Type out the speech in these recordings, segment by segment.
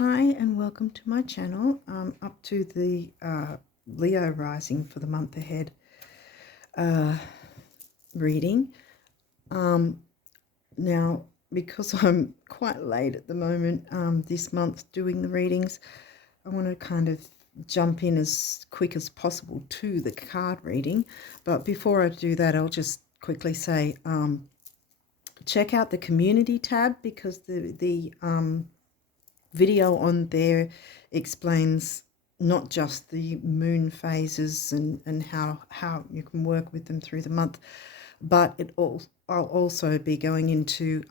Hi and welcome to my channel. Up to the Leo rising for the month ahead reading. Now, because I'm quite late at the moment this month doing the readings, I want to kind of jump in as quick as possible to the card reading. But before I do that, I'll just quickly say check out the community tab, because the video on there explains not just the moon phases and how you can work with them through the month, but I'll also be going into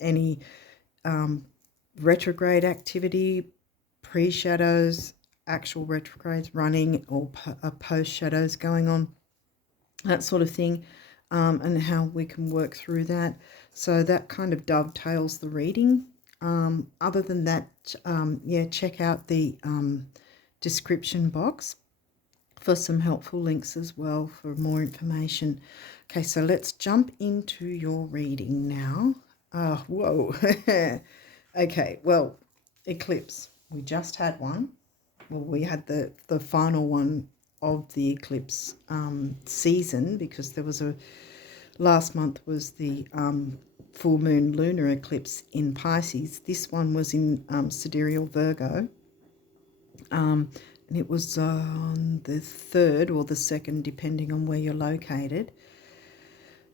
any retrograde activity, pre-shadows, actual retrogrades running, or post-shadows going on, that sort of thing, and how we can work through that. So that kind of dovetails the reading. Other than that, yeah, check out the description box for some helpful links as well for more information. Okay, so let's jump into your reading now. Whoa. Okay, well, eclipse. We just had one. Well, we had the final one of the eclipse season, because there was last month was the full moon lunar eclipse in Pisces. This one was in sidereal Virgo, and it was on the 3rd or the 2nd, depending on where you're located.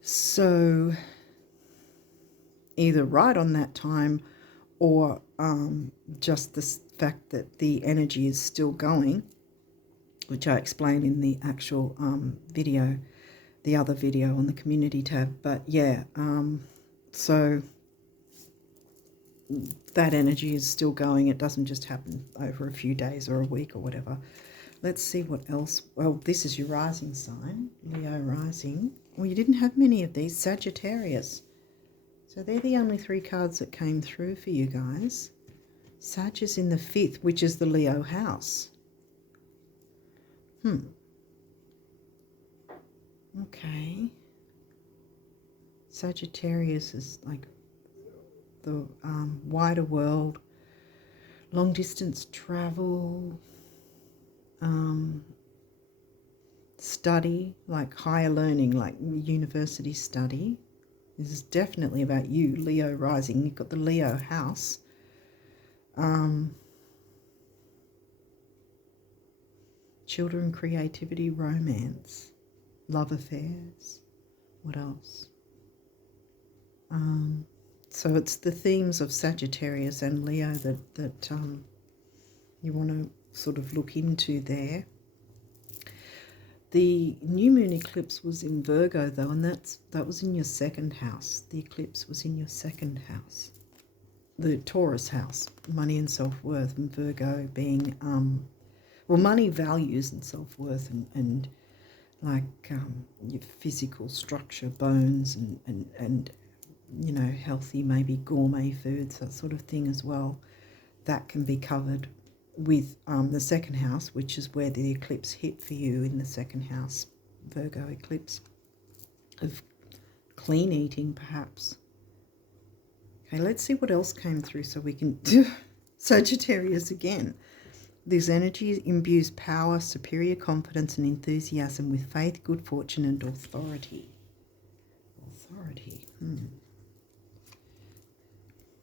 So either right on that time, or just the fact that the energy is still going, which I explain in the actual video, the other video on the community tab. But yeah, so that energy is still going. It doesn't just happen over a few days or a week or whatever. Let's see what else. Well, this is your rising sign, Leo rising. Well, you didn't have many of these. Sagittarius. So they're the only 3 cards that came through for you guys. Sag is in the 5th, which is the Leo house. Okay. Sagittarius is like the wider world, long distance travel, study, like higher learning, like university study. This is definitely about you, Leo rising. You've got the Leo house. Children, creativity, romance, love affairs. What else? So it's the themes of Sagittarius and Leo that you want to sort of look into there. The new moon eclipse was in Virgo, though, and that was in your 2nd house. The eclipse was in your 2nd house, the Taurus house, money and self-worth, and Virgo being, well, money, values and self-worth, and like your physical structure, bones, and you know, healthy, maybe gourmet foods, that sort of thing as well. That can be covered with the 2nd house, which is where the eclipse hit for you, in the 2nd house, Virgo eclipse, of clean eating, perhaps. Okay, let's see what else came through so we can do Sagittarius again. This energy imbues power, superior confidence and enthusiasm with faith, good fortune and authority. Authority.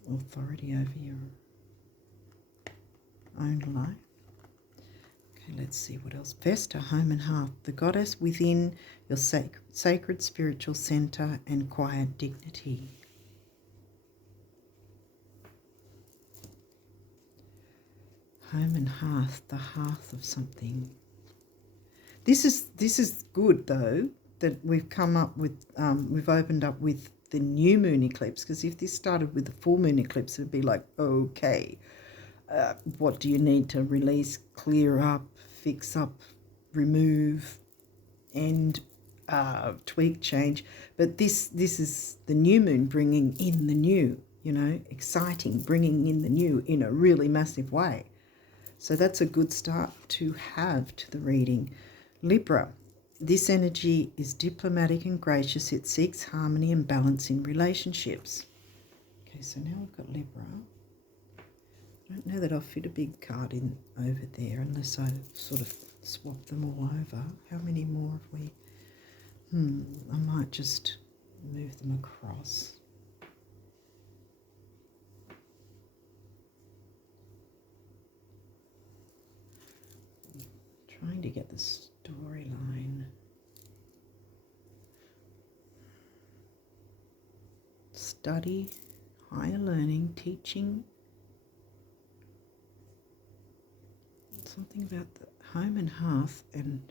Authority over your own life. Okay, let's see what else. Vesta, home and hearth. The goddess within your sacred spiritual center and quiet dignity. Home and hearth, the hearth of something. This is good, though, that we've come up with, we've opened up with the new moon eclipse, because if this started with the full moon eclipse, it'd be like, okay, what do you need to release, clear up, fix up, remove, and tweak, change? But this is the new moon bringing in the new, you know, exciting, bringing in the new in a really massive way. So that's a good start to have to the reading. Libra, this energy is diplomatic and gracious. It seeks harmony and balance in relationships. Okay, so now we've got Libra. I don't know that I'll fit a big card in over there unless I sort of swap them all over. How many more have we? I might just move them across. Trying to get the storyline. Study, higher learning, teaching. Something about the home and hearth, and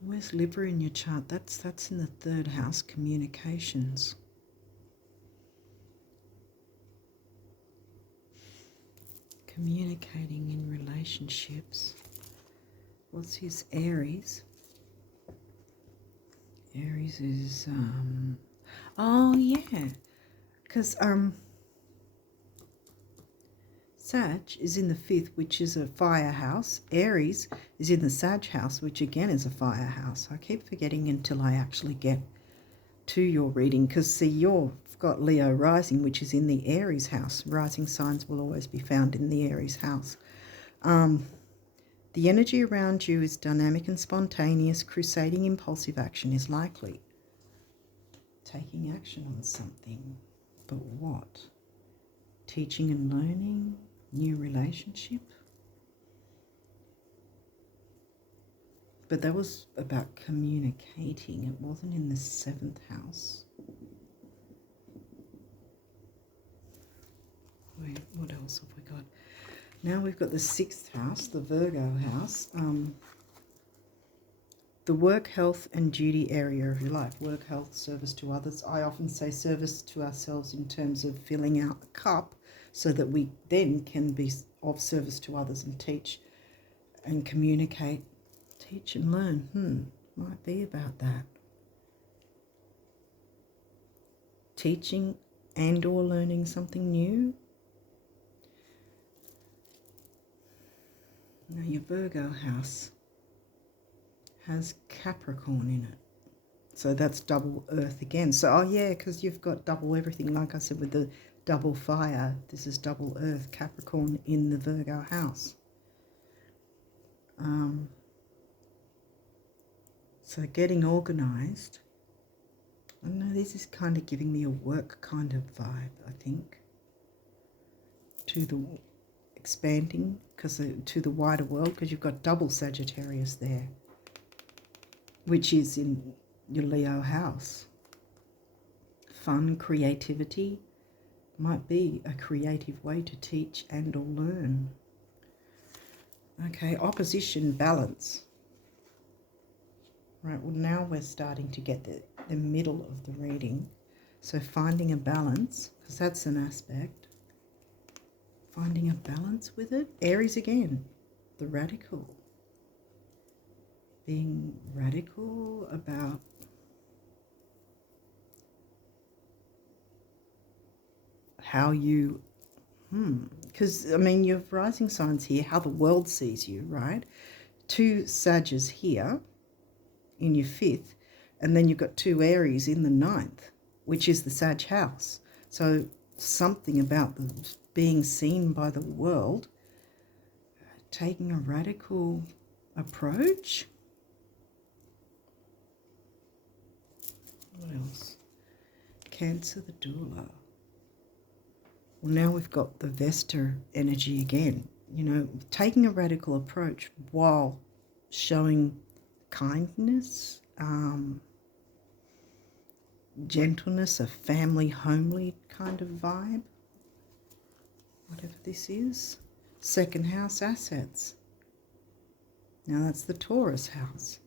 where's Libra in your chart? That's in the 3rd house, communications. Communicating in relationships. What's his Aries? Aries is oh yeah, because Sag is in the 5th, which is a fire house. Aries is in the Sag house, which again is a fire house. I keep forgetting until I actually get to your reading, because see, you've got Leo rising, which is in the Aries house. Rising signs will always be found in the Aries house. The energy around you is dynamic and spontaneous. Crusading impulsive action is likely. Taking action on something, but what? Teaching and learning, new relationship. But that was about communicating. It wasn't in the 7th house. Wait, what else have we got? Now we've got the 6th house, the Virgo house. The work, health and duty area of your life. Work, health, service to others. I often say service to ourselves in terms of filling out the cup so that we then can be of service to others and teach and communicate. Teach and learn. Might be about that. Teaching and or learning something new. Now your Virgo house has Capricorn in it. So that's double earth again. So, oh yeah, because you've got double everything. Like I said, with the double fire, this is double earth, Capricorn in the Virgo house. So getting organised. I don't know, this is kind of giving me a work kind of vibe, I think. To the expanding, because to the wider world, because you've got double Sagittarius there, which is in your Leo house. Fun, creativity might be a creative way to teach and or learn. Okay, opposition, balance. Right, well now we're starting to get the middle of the reading. So finding a balance, because that's an aspect. Finding a balance with it. Aries again, the radical. Being radical about how you, because I mean you have rising signs here, how the world sees you, right? 2 Sages here in your 5th, and then you've got 2 Aries in the 9th, which is the Sag house. So something about the being seen by the world, taking a radical approach. What else? Cancer, the doula. Well, now we've got the Vesta energy again. You know, taking a radical approach while showing kindness, gentleness, a family, homely kind of vibe. Whatever this is. 2nd house, assets. Now that's the Taurus house,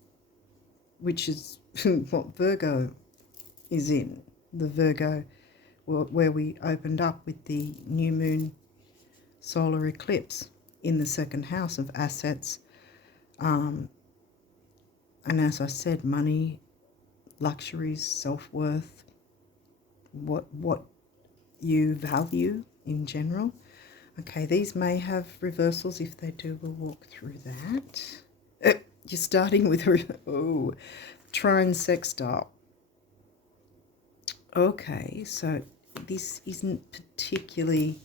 which is what Virgo is in. The Virgo, where we opened up with the new moon solar eclipse in the 2nd house of assets. And as I said, money, luxuries, self-worth, what you value in general. Okay, these may have reversals. If they do, we'll walk through that. You're starting with trine sextile. Okay, so this isn't particularly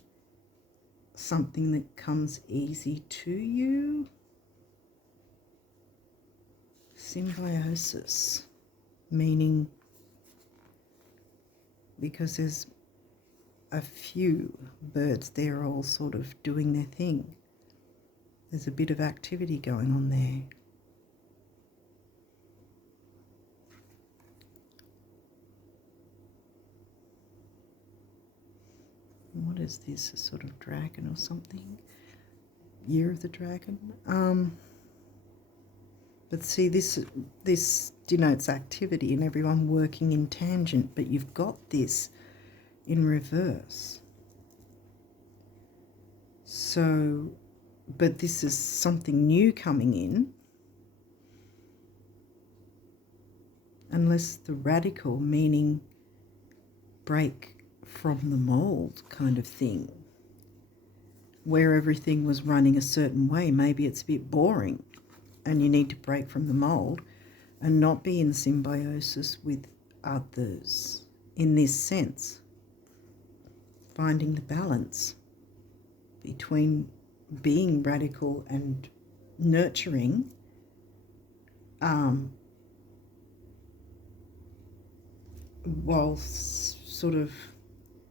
something that comes easy to you. Symbiosis, meaning because there's a few birds there all sort of doing their thing. There's a bit of activity going on there. What is this, a sort of dragon or something? Year of the Dragon? But see, this denotes activity and everyone working in tangent, but you've got this in reverse. So, but this is something new coming in. Unless the radical, meaning break from the mold kind of thing, where everything was running a certain way. Maybe it's a bit boring and you need to break from the mold and not be in symbiosis with others in this sense. Finding the balance between being radical and nurturing, while sort of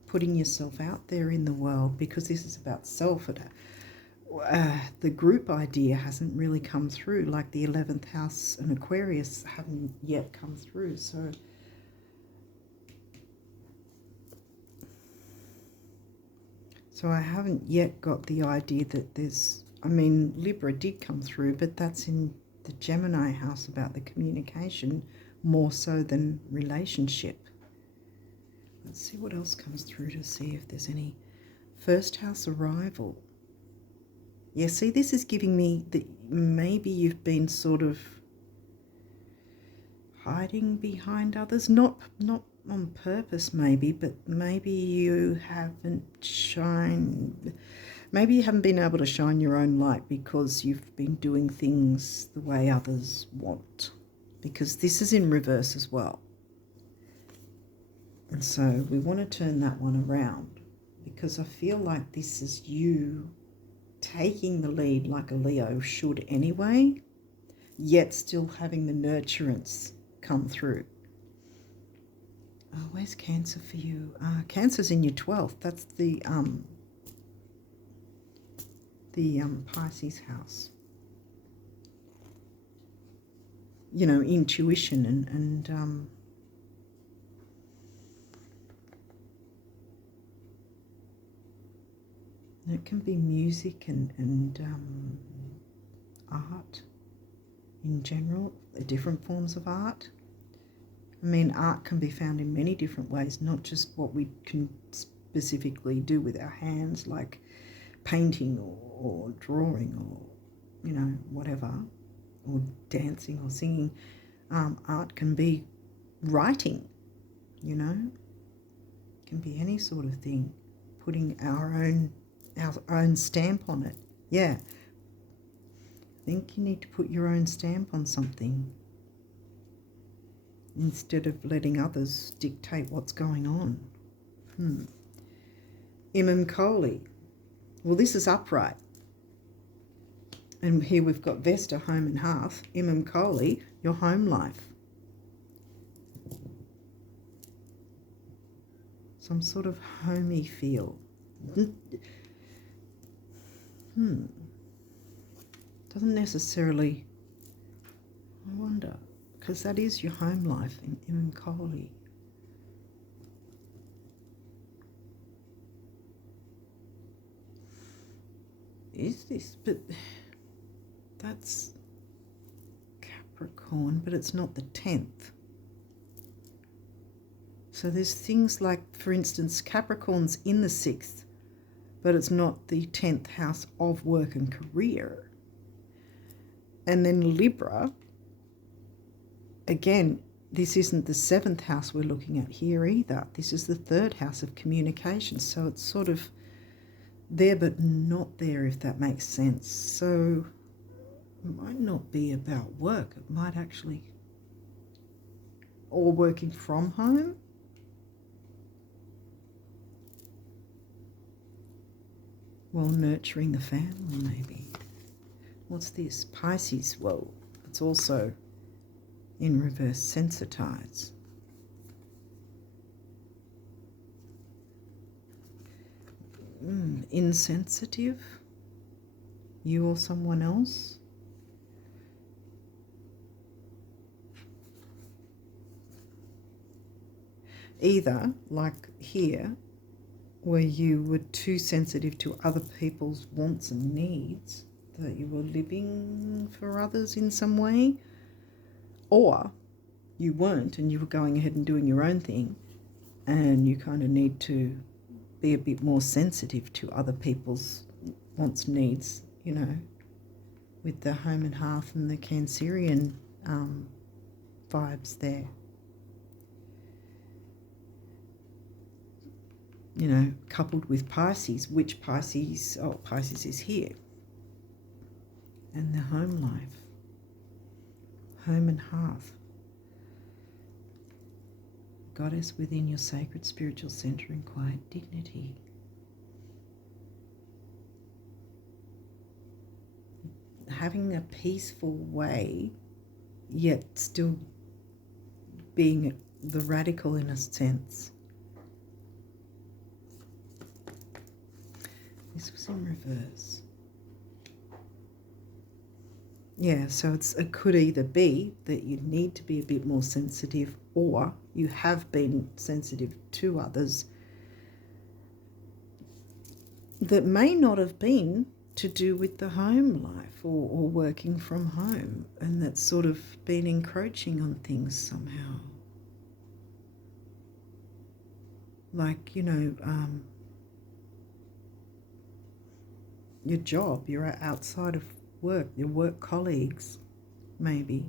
putting yourself out there in the world, because this is about self. The group idea hasn't really come through, like the 11th house and Aquarius haven't yet come through. So I haven't yet got the idea that there's, I mean, Libra did come through, but that's in the Gemini house about the communication more so than relationship. Let's see what else comes through to see if there's any. First house arrival. Yeah, see, this is giving me that maybe you've been sort of hiding behind others, not on purpose maybe, but maybe you haven't been able to shine your own light because you've been doing things the way others want, because this is in reverse as well. And so we want to turn that one around, because I feel like this is you taking the lead like a Leo should anyway, yet still having the nurturance come through. Where's Cancer for you? Cancer's in your 12th. That's the Pisces house. You know, intuition and it can be music and art in general, different forms of art. I mean, art can be found in many different ways, not just what we can specifically do with our hands, like painting or drawing or, you know, whatever, or dancing or singing. Art can be writing, you know, it can be any sort of thing, putting our own stamp on it. Yeah, I think you need to put your own stamp on something instead of letting others dictate what's going on. Imam Kohli. Well, this is upright. And here we've got Vesta, home and hearth. Imam Kohli, your home life. Some sort of homey feel. Doesn't necessarily, I wonder, because that is your home life in Imam Kohli. Is this, but that's Capricorn, but it's not the 10th. So there's things like, for instance, Capricorn's in the 6th, but it's not the 10th house of work and career. And then Libra, again, this isn't the 7th house we're looking at here either. This is the 3rd house of communication. So it's sort of there but not there, if that makes sense. So it might not be about work. It might actually, or working from home. while nurturing the family, maybe. What's this? Pisces. Well, it's also in reverse, sensitize. Insensitive. You or someone else. Either, like here, where you were too sensitive to other people's wants and needs, that you were living for others in some way, or you weren't and you were going ahead and doing your own thing, and you kind of need to be a bit more sensitive to other people's wants, needs, you know, with the home and hearth and the Cancerian vibes there. You know, coupled with Pisces, which Pisces, oh, Pisces is here. And the home life, home and hearth. Goddess within your sacred spiritual center and quiet dignity. Having a peaceful way, yet still being the radical in a sense. This was in reverse. Yeah, so it could either be that you need to be a bit more sensitive, or you have been sensitive to others that may not have been to do with the home life or working from home, and that's sort of been encroaching on things somehow. Like, you know, your job, you're outside of work, your work colleagues maybe,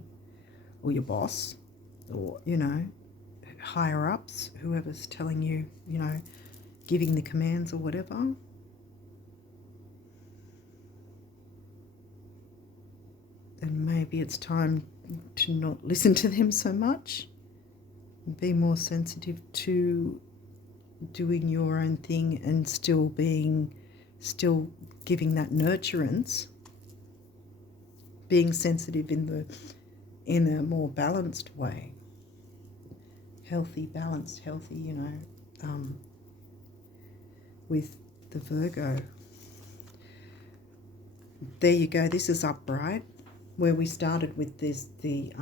or your boss, or, you know, higher ups, whoever's telling you, you know, giving the commands or whatever. And maybe it's time to not listen to them so much, be more sensitive to doing your own thing and still giving that nurturance, being sensitive in a more balanced way. Healthy, balanced, healthy, you know, with the Virgo. There you go. This is upright, where we started with this, the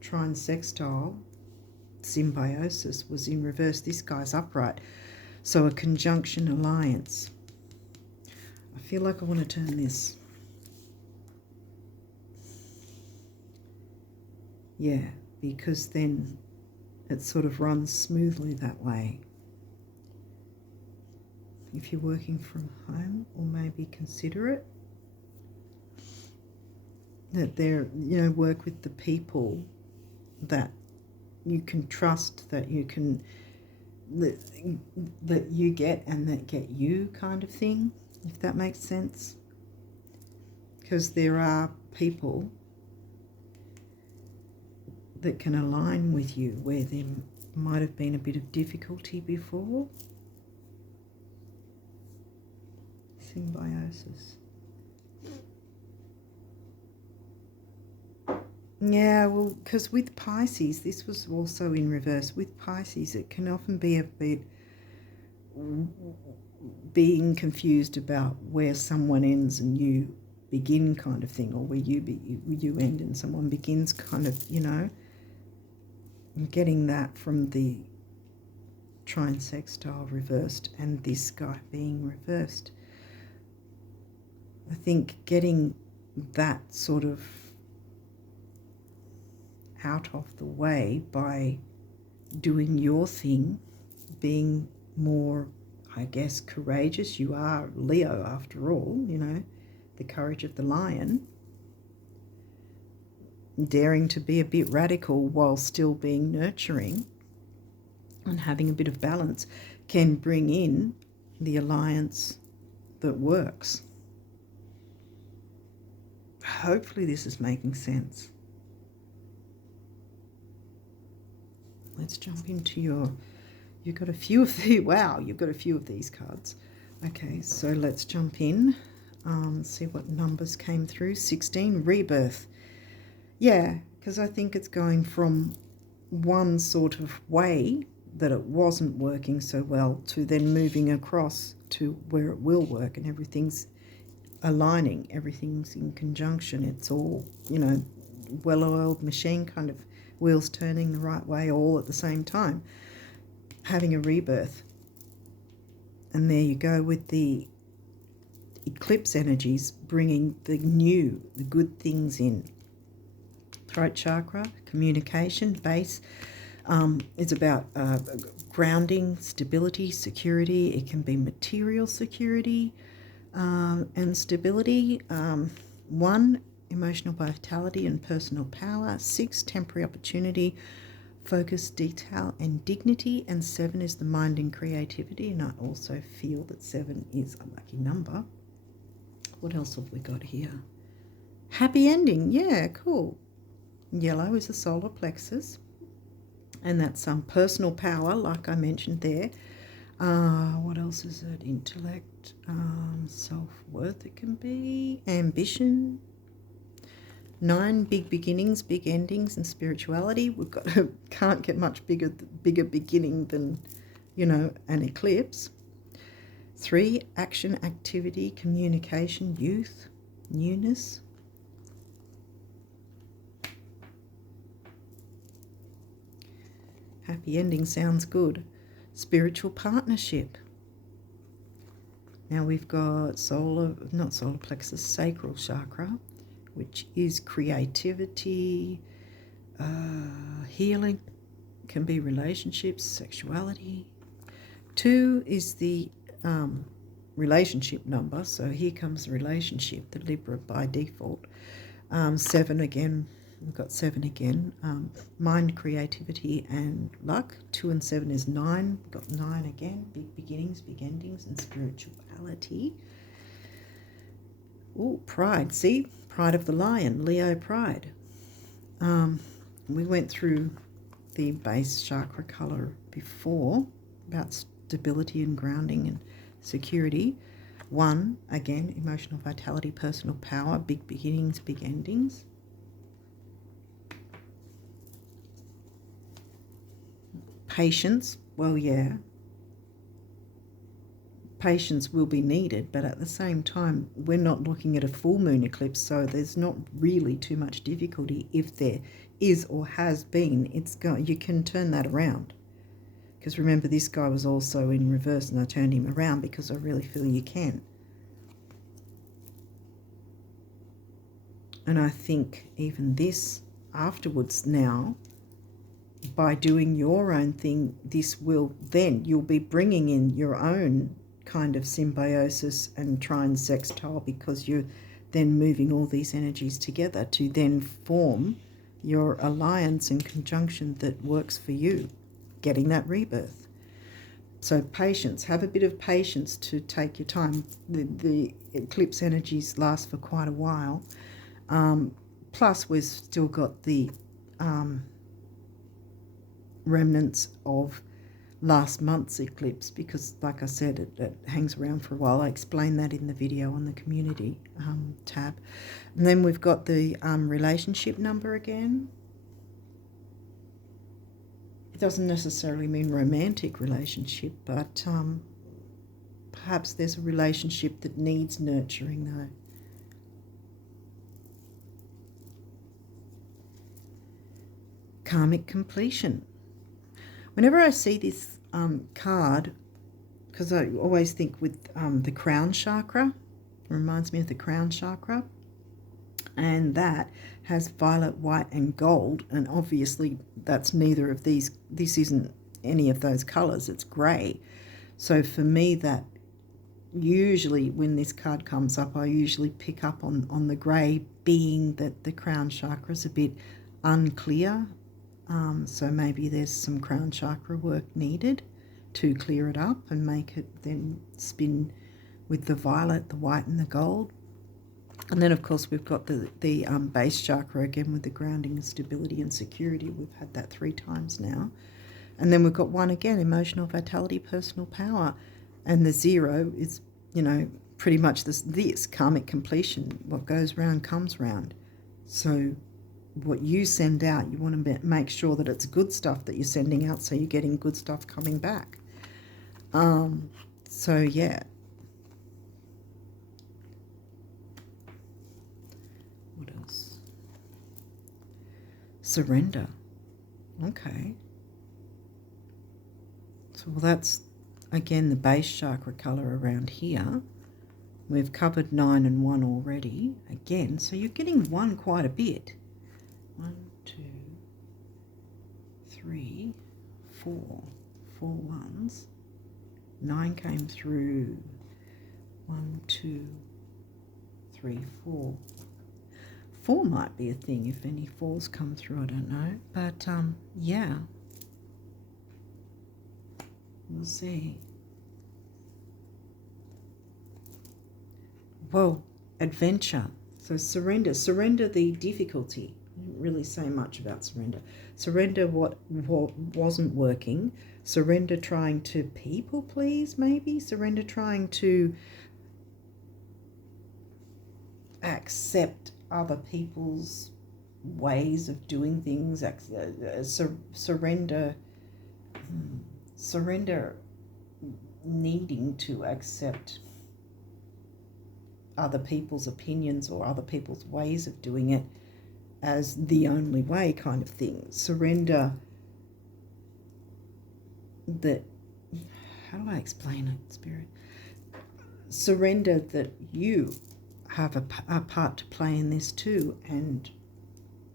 trine sextile, symbiosis was in reverse. This guy's upright. So a conjunction alliance. I feel like I want to turn this. Yeah, because then it sort of runs smoothly that way. If you're working from home, or maybe consider it, that they're, you know, work with the people that you can trust, that you can, that you get and that get you, kind of thing, if that makes sense. Because there are people that can align with you where there might have been a bit of difficulty before. Symbiosis. Yeah, well, because with Pisces, this was also in reverse. With Pisces, it can often be a bit being confused about where someone ends and you begin, kind of thing, or where you end and someone begins, kind of, you know. I'm getting that from the trine sextile reversed and this guy being reversed. I think getting that sort of out of the way by doing your thing, being more, I guess, courageous. You are Leo after all, you know, the courage of the lion. Daring to be a bit radical while still being nurturing and having a bit of balance can bring in the alliance that works. Hopefully this is making sense. Let's jump into you've got a few of the, wow, you've got a few of these cards. Okay, so let's jump in, see what numbers came through. 16, rebirth. Yeah, because I think it's going from one sort of way that it wasn't working so well to then moving across to where it will work, and everything's aligning, everything's in conjunction. It's all, you know, well-oiled machine, kind of wheels turning the right way all at the same time, having a rebirth. And there you go with the eclipse energies, bringing the new, the good things in. Throat chakra, communication, base. It's about grounding, stability, security. It can be material security and stability. 1, emotional vitality and personal power. 6, temporary opportunity, focus, detail, and dignity. And 7 is the mind and creativity. And I also feel that 7 is a lucky number. What else have we got here? Happy ending. Yeah, cool. Yellow is the solar plexus. And that's some personal power, like I mentioned there. What else is it? Intellect, self-worth it can be, ambition. 9, big beginnings, big endings, and spirituality. We've got can't get much bigger beginning than, you know, an eclipse. 3, action, activity, communication, youth, newness. Happy ending sounds good. Spiritual partnership. Now we've got not solar plexus, sacral chakra, which is creativity, healing, can be relationships, sexuality. 2 is the relationship number, so here comes the relationship, the Libra by default. 7 again, we've got 7 again, mind, creativity, and luck. 2 and 7 is 9. We've got 9 again, big beginnings, big endings, and spirituality. Oh, pride. See, pride of the lion, Leo pride. We went through the base chakra color before about stability and grounding and security. 1, again, emotional vitality, personal power, big beginnings, big endings. Patience, well, yeah, patience will be needed, but at the same time, we're not looking at a full moon eclipse, so there's not really too much difficulty. If there is or has been, you can turn that around. Because remember, this guy was also in reverse, and I turned him around because I really feel you can. And I think even this afterwards now, by doing your own thing, this will then, you'll be bringing in your own kind of symbiosis and trine sextile, because you're then moving all these energies together to then form your alliance and conjunction that works for you, getting that rebirth. So patience, have a bit of patience to take your time. The eclipse energies last for quite a while. Plus we've still got the remnants of last month's eclipse, because like I said, it hangs around for a while. I explained that in the video on the community tab. And then we've got the relationship number again. It doesn't necessarily mean romantic relationship, but perhaps there's a relationship that needs nurturing though. Karmic completion. Whenever I see this card, because I always think with the crown chakra, it reminds me of the crown chakra, and that has violet, white, and gold, and obviously that's neither of these. This isn't any of those colors, it's grey. So for me, that usually when this card comes up, I usually pick up on the grey, being that the crown chakra is a bit unclear. So maybe there's some crown chakra work needed to clear it up and make it then spin with the violet, the white, and the gold. And then, of course, we've got the base chakra again with the grounding and stability and security. We've had that 3 times now. And then we've got 1 again, emotional vitality, personal power. And the 0 is you know, pretty much this karmic completion, what goes round comes round. So what you send out, you want to make sure that it's good stuff that you're sending out, so you're getting good stuff coming back. So yeah. What else? Surrender. Okay. So that's, again, the base chakra color around here. We've covered 9 and 1 already. Again, so you're getting 1 quite a bit. 1, 2, 3, 4. 4 ones. 9 came through. 1, 2, 3, 4. 4 might be a thing if any 4s come through, I don't know. But, yeah. We'll see. Whoa, adventure. So surrender. Surrender the difficulty. I didn't really say much about surrender. Surrender what wasn't working. Surrender trying to people please, maybe. Surrender trying to accept other people's ways of doing things. Surrender needing to accept other people's opinions or other people's ways of doing it as the only way, kind of thing. Surrender that, how do I explain it, Spirit? Surrender that you have a part to play in this too, and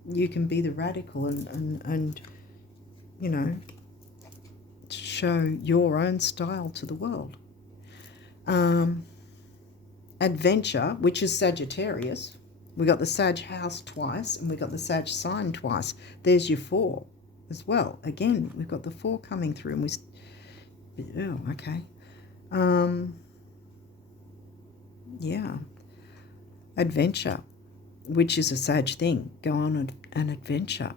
you can be the radical and you know, show your own style to the world. Adventure, which is Sagittarius. We got the Sag house twice, and we got the Sag sign twice. There's your 4 as well. Again, we've got the 4 coming through, and okay. Yeah. Adventure, which is a Sag thing. Go on an adventure.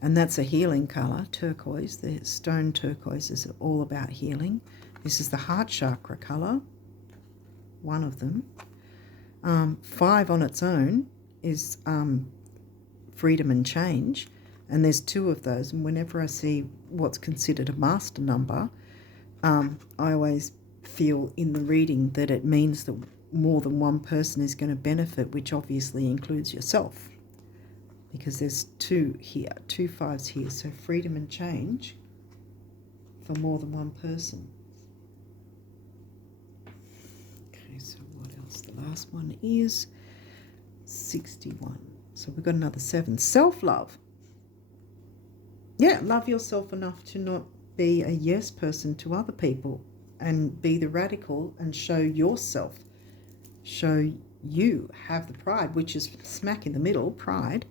And that's a healing colour, turquoise. The stone turquoise is all about healing. This is the heart chakra colour, one of them. 5 on its own is freedom and change. And there's 2 of those. And whenever I see what's considered a master number, I always feel in the reading that it means that more than one person is going to benefit, which obviously includes yourself. Because there's 2 here, 2 5s here. So freedom and change for more than one person. Okay, so what else? The last one is 61. So we've got another 7. Self-love. Yeah, love yourself enough to not be a yes person to other people, and be the radical and show yourself. Show you have the pride, which is smack in the middle, pride.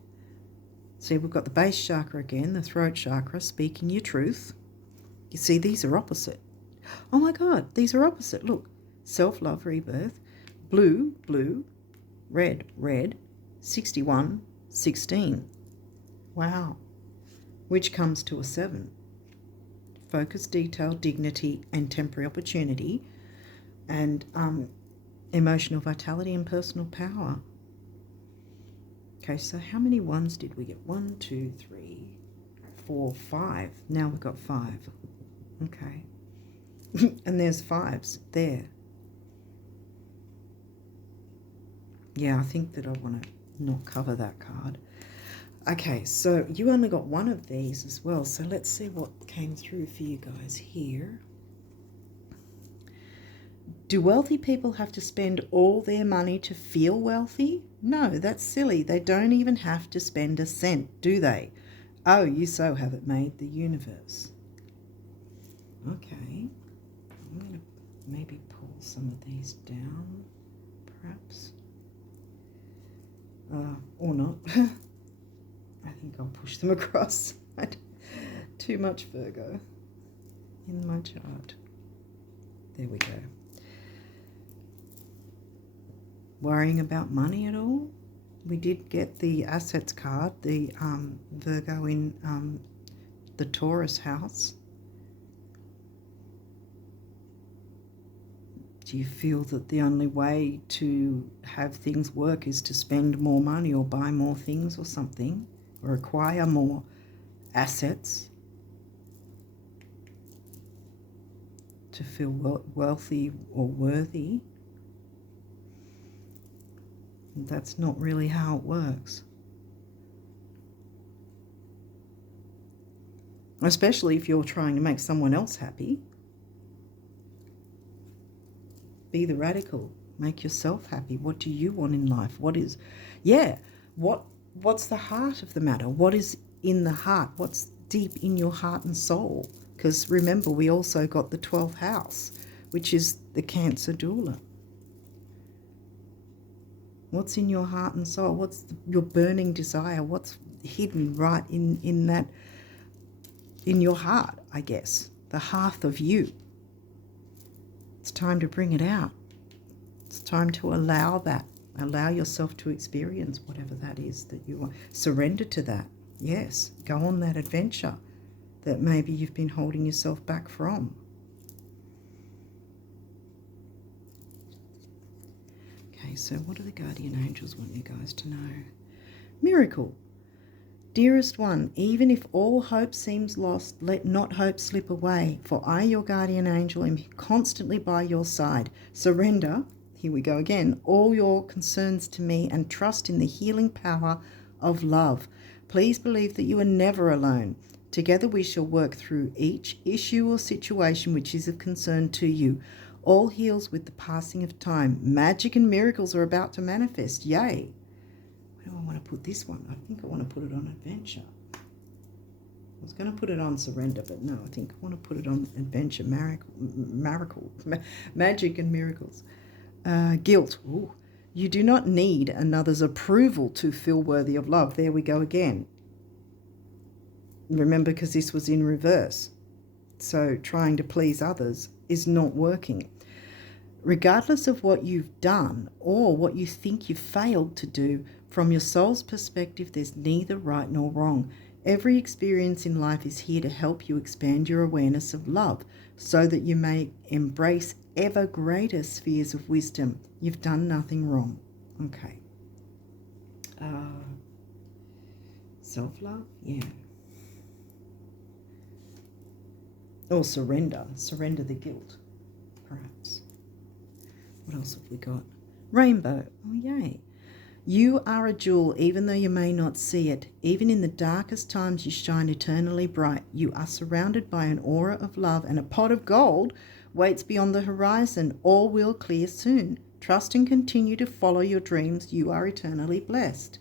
See, we've got the base chakra again, the throat chakra, speaking your truth. You see, these are opposite. Oh my God, these are opposite. Look, self-love, rebirth, blue, blue, red, red, 61, 16. Wow. Which comes to a 7. Focus, detail, dignity, and temporary opportunity, and emotional vitality and personal power. Okay, so how many 1s did we get? 1, 2, 3, 4, 5. Now we've got 5. Okay. And there's 5s there. Yeah, I think that I want to not cover that card. Okay, so you only got 1 of these as well. So let's see what came through for you guys here. Do wealthy people have to spend all their money to feel wealthy? No, that's silly. They don't even have to spend a cent, do they? Oh, you so have it made, the universe. Okay. I'm going to maybe pull some of these down, perhaps. Or not. I think I'll push them across. Too much Virgo in my chart. There we go. Worrying about money at all? We did get the assets card, the Virgo in the Taurus house. Do you feel that the only way to have things work is to spend more money or buy more things or something, or acquire more assets to feel wealthy or worthy? That's not really how it works. Especially if you're trying to make someone else happy. Be the radical. Make yourself happy. What do you want in life? What's the heart of the matter? What is in the heart? What's deep in your heart and soul? Because remember, we also got the 12th house, which is the Cancer doula. What's in your heart and soul? What's your burning desire? What's hidden right in that, in your heart, I guess, the hearth of you? It's time to bring it out. It's time to allow that. Allow yourself to experience whatever that is that you want. Surrender to that. Yes, go on that adventure that maybe you've been holding yourself back from. Okay, so what do the guardian angels want you guys to know? Miracle. Dearest one, even if all hope seems lost, let not hope slip away, for I, your guardian angel, am constantly by your side. Surrender, here we go again, all your concerns to me and trust in the healing power of love. Please believe that you are never alone. Together we shall work through each issue or situation which is of concern to you. All heals with the passing of time. Magic and miracles are about to manifest. Yay. Where do I want to put this one? I think I want to put it on adventure. I was going to put it on surrender, but no, I think I want to put it on adventure, magic and miracles. Guilt. Ooh. You do not need another's approval to feel worthy of love. There we go again. Remember, because this was in reverse. So trying to please others is not working. Regardless of what you've done or what you think you've failed to do, from your soul's perspective, there's neither right nor wrong. Every experience in life is here to help you expand your awareness of love so that you may embrace ever greater spheres of wisdom. You've done nothing wrong. Okay. Self-love? Yeah. Or surrender. Surrender the guilt, perhaps. What else have we got? Rainbow. Oh, yay. You are a jewel, even though you may not see it. Even in the darkest times, you shine eternally bright. You are surrounded by an aura of love, and a pot of gold waits beyond the horizon. All will clear soon. Trust and continue to follow your dreams. You are eternally blessed.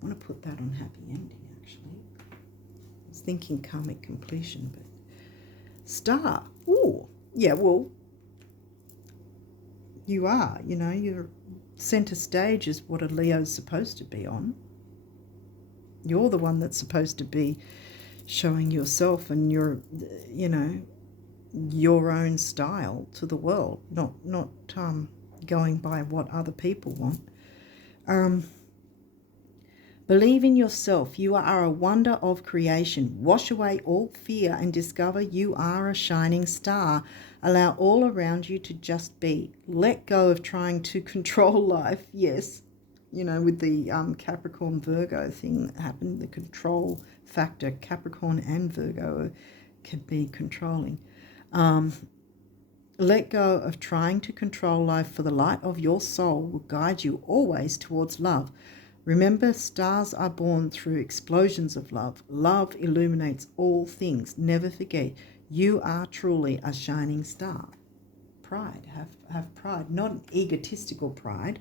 I want to put that on happy ending, actually. I was thinking karmic completion, but star. Ooh, yeah, well, you are, your center stage is what a Leo's supposed to be on. You're the one that's supposed to be showing yourself and your own style to the world, not going by what other people want. Believe in yourself. You are a wonder of creation. Wash away all fear and discover you are a shining star. Allow all around you to just be. Let go of trying to control life. Yes, with the Capricorn Virgo thing that happened, the control factor. Capricorn and Virgo can be controlling. Let go of trying to control life, for the light of your soul will guide you always towards love. Remember, stars are born through explosions of love. Love illuminates all things. Never forget, you are truly a shining star. Pride. Have pride. Not an egotistical pride.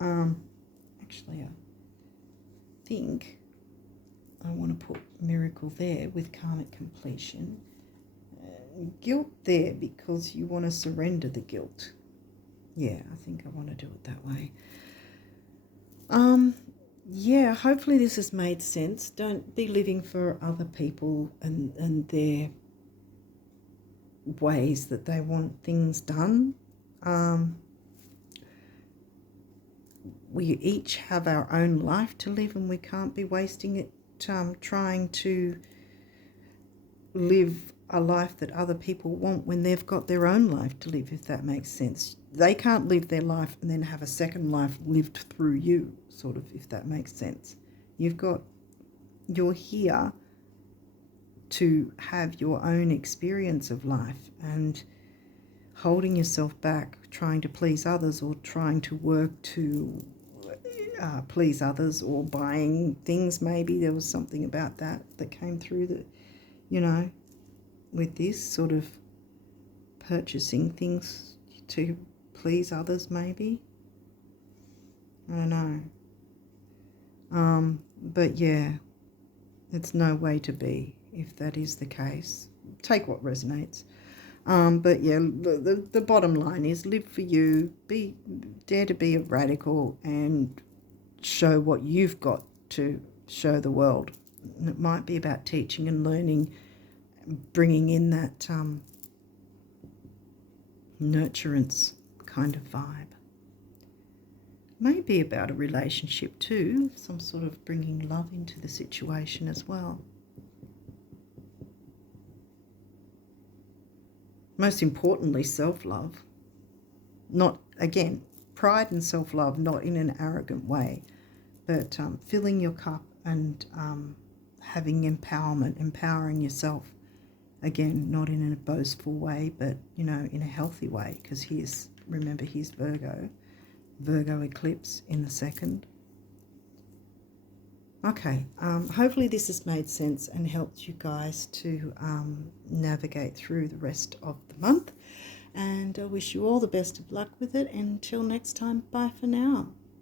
Actually, I think I want to put miracle there with karmic completion. Guilt there because you want to surrender the guilt. Yeah, I think I want to do it that way. Yeah, hopefully this has made sense. Don't be living for other people and their ways that they want things done. We each have our own life to live, and we can't be wasting it trying to live a life that other people want when they've got their own life to live, if that makes sense. They can't live their life and then have a second life lived through you, sort of, if that makes sense. You're here to have your own experience of life, and holding yourself back, trying to please others or trying to work to please others, or buying things. Maybe there was something about that came through, that, you know, with this sort of purchasing things to please others, maybe. I don't know. But yeah, it's no way to be if that is the case. Take what resonates. But yeah, the bottom line is live for you, dare to be a radical and show what you've got to show the world. And it might be about teaching and learning, bringing in that nurturance kind of vibe. Maybe about a relationship too, some sort of bringing love into the situation as well. Most importantly, self-love. Not, again, pride and self-love, not in an arrogant way, but filling your cup and having empowerment, empowering yourself. Again, not in a boastful way, but, you know, in a healthy way, because remember, he's Virgo eclipse in the second. Okay, hopefully this has made sense and helped you guys to navigate through the rest of the month. And I wish you all the best of luck with it. And until next time, bye for now.